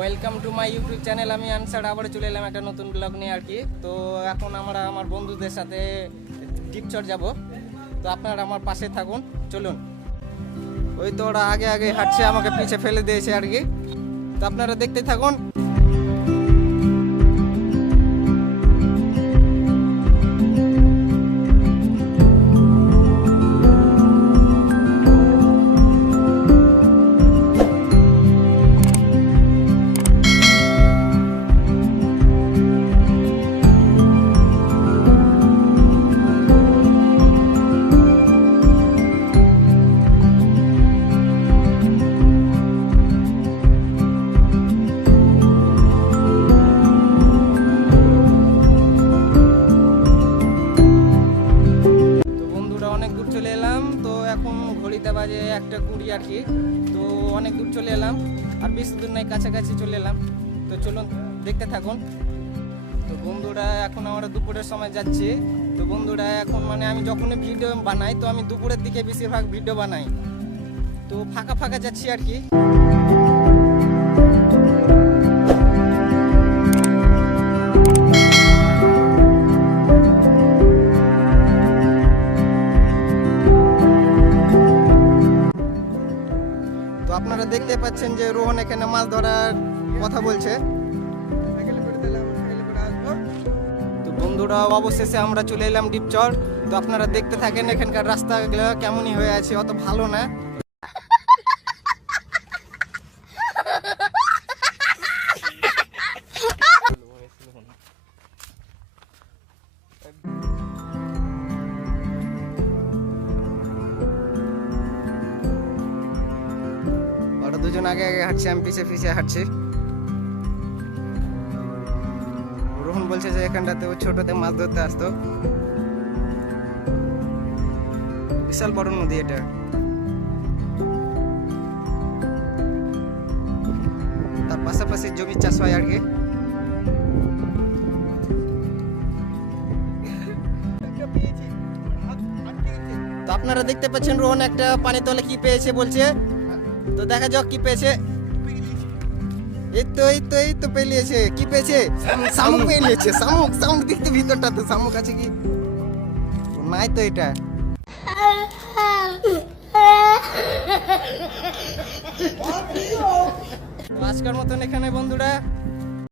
Welcome to my YouTube channel. আমি answer আবার চলে এলাম একটা নতুন ব্লগ নিয়ে আর কি। তো এখন আমরা আমার বন্ধুদের সাথে টিপচর যাব। তো আপনারা আমার পাশে থাকুন, চলুন। ওই তো ওরা আগে আগে হাঁটছে, আমাকে পিছে ফেলে দিয়েছে আর কি। তো আপনারা দেখতে থাকুন। অনেক দূর চলে এলাম। তো এখন ঘড়িতে বাজে 1:20 আর কি। তো অনেক দূর চলে এলাম, আর বেশি দূর নাই, কাছাকাছি চলে এলাম। তো চলুন দেখতে থাকুন। তো বন্ধুরা এখন আমরা দুপুরের সময় যাচ্ছি। তো বন্ধুরা এখন আমি যখনই ভিডিও বানাই, তো আমি দুপুরের দিকে বেশিরভাগ ভিডিও বানাই। তো ফাঁকা ফাঁকা যাচ্ছি আর কি। তো আপনারা দেখতে পাচ্ছেন যে রোহন এখানে মাছ ধরার কথা বলছে। তো বন্ধুরা অবশেষে আমরা চলে এলাম ডিপচর। তো আপনারা দেখতে থাকেন, এখানকার রাস্তাগুলো কেমনই হয়ে আছে, অত ভালো না। ওরা দুজন আগে আগে হাঁটছে, আমি পিছে পিছে হাঁটছি। রোহন বলছে যে এখানটাতে ও ছোটতে মাছ ধরতে আসতো। বিশাল বড় নদী এটা। তার পাশাপাশি জমি চাষ হয় আর কি। তো আপনারা দেখতে পাচ্ছেন রোহন একটা পানি তলে কি পেয়েছে বলছে। তো দেখা যাক কি পেয়েছে। এই তো পেলিয়েছে। কি পেয়েছে? শামুক পেলিয়েছে। শামুক দেখতে ভিতরটা। তো শামুক আছে কি নাই? তো এটা আজকের মতন এখানে বন্ধুরা